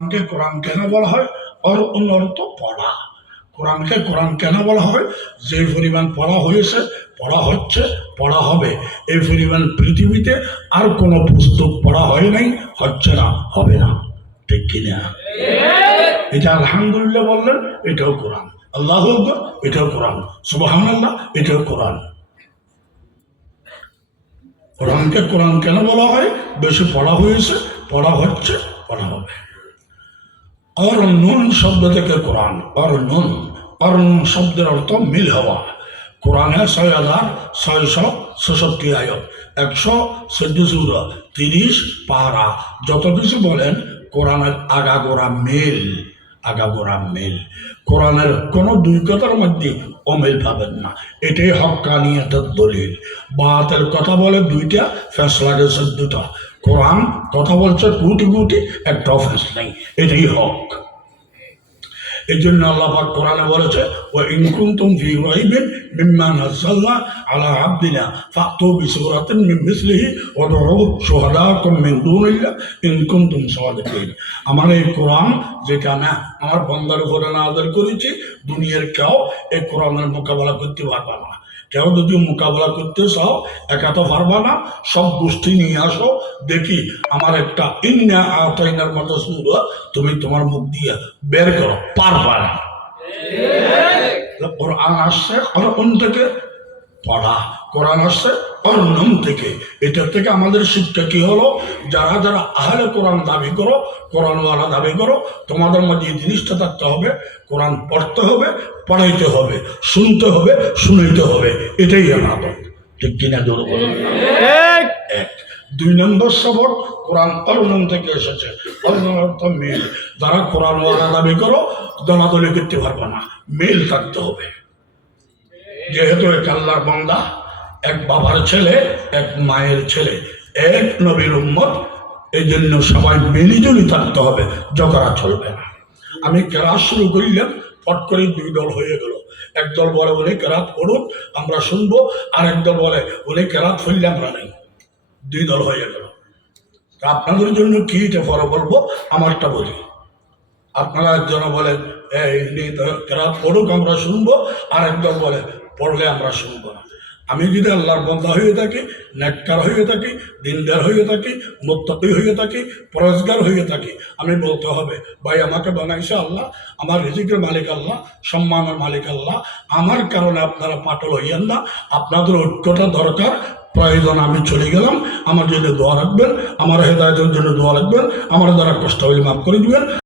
কে কোরআন কেন বলা হয়? আর অন্য অর্থ পড়া। কোরআনকে কোরআন কেন বলা হয়? যে পরিমাণ পড়া হয়েছে, পড়া হচ্ছে, পড়া হবে, এই পরিমাণ পৃথিবীতে আর কোনো পুস্তক পড়া হয় নাই, হচ্ছে না, হবে না। ঠিক কিনা? এটা আলহামদুলিল্লাহ বললেন, এটাও কোরআন। আল্লাহু আকবার, এটাও কোরআন। সুবহানাল্লাহ, এটাও কোরআন। কোরআনকে কোরআন কেন বলা হয়? বেশি পড়া হয়েছে, পড়া হচ্ছে, পড়া হবে। और নুন শব্দ থেকে কোরআন, और নুন, और শব্দের অর্থ মিল হওয়া। কোরআনে ৬,৬৬৬ আয়াত, ১১৪ সূরা, ৩০ পারা, যত কিছু বলেন কোরআনের আগাগোড়া মিল, আগাগোড়া মিল। কোরআনের কোনো দুই কথার মধ্যে অমিল পাবেন না। এটাই হক্কানিয়তের দলিল। বাতের কথা বলে দুইটা, ফেসলা গেছে দুটা। কোরআন কথা বলছে কোটি কোটি, একটা ফেস নেই। এটাই হক। এই জন্য আল্লাহ পাক কোরআনে বলেছে, ওয়া ইন কুনতুম ফি রাইবিন মিম্মা নাযালনা আলা আবদিনা ফাতু বিসূরাতিন মিন মিসলিহি ওয়া দুউ শুহাদাকুম মিন দুনিল্লাহ ইন কুনতুম সাদিকিন। আমার এই কোরআন যেখানে আমার বান্দার উপরে নাযিল করেছি, দুনিয়ার কেউ এই কোরআনের মোকাবেলা করতে পারবে না। কেউ যদি মোকাবেলা করতে চাও, একা তো পারবা না, সব গোষ্ঠী নিয়ে আসো, দেখি আমার একটা ইন্না আতাইনার মতো সূরা তুমি তোমার মুখ দিয়ে বের করো, পারবা না। কোরআন আসছে কোরআন থেকে পড়া, কোরআন আসছে অর্ণম থেকে। এটার থেকে আমাদের শিক্ষা কি হলো? যারা যারা আহলে কোরআন দাবি করো, কোরআনওয়ালা দাবি করো, তোমাদের মধ্যে এই জিনিসটা থাকতে হবে, কোরআন পড়তে হবে, পড়াইতে হবে, শুনতে হবে, শুনাইতে হবে। এটাই আমাদের। ঠিক কিনা জোর বলুন। এক। ২ নম্বর সবক, কোরআন অর্ণম থেকে এসেছে। অর্ণম অর্থ মিল। যারা কোরআনওয়ালা দাবি করো, দলাদলি করতে পারবে না, মিল থাকতে হবে। যেহেতু এক আল্লাহর বান্দা, এক বাবার ছেলে, এক মায়ের ছেলে, এক নবীর উম্মত, এই জন্য সবাই মিলিজুলি থাকতে হবে, ঝগড়া চলবে না। আমি কেরাত শুরু করলাম, ফট করে ২ দল হয়ে গেল। একদল বলে উনি কেরাত পড়ুন, আমরা শুনবো, আর একদল বলে উনি কেরাত ফেললে আমরা নেই। ২ দল হয়ে গেল। আপনাদের জন্য কি এটা পরে বলবো, আমারটা বলি। আপনারা একজন বলেন এই কেরাত পড়ুক, আমরা শুনবো, আর একদল বলে পড়লে আমরা শুনবো না। আমি যদি আল্লাহর বান্দা হয়ে থাকি, নেককার হয়ে থাকি, দিনদার হয়ে থাকি, মুত্তাকি হয়ে থাকি, পরেজগার হয়ে থাকি, আমি বলতে হবে, ভাই আমাকে বানাইছে আল্লাহ, আমার রিজিকের মালিক আল্লাহ, সম্মানের মালিক আল্লাহ, আমার কারণে আপনারা পাটল হইয়েন না, আপনাদের ঐক্যটা দরকার, প্রয়োজন আমি চলে গেলাম, আমার জন্য দোয়া রাখবেন, আমার হেদায়েতের জন্য দোয়া রাখবেন, আমার দ্বারা কষ্ট হলে মাফ করে দিবেন।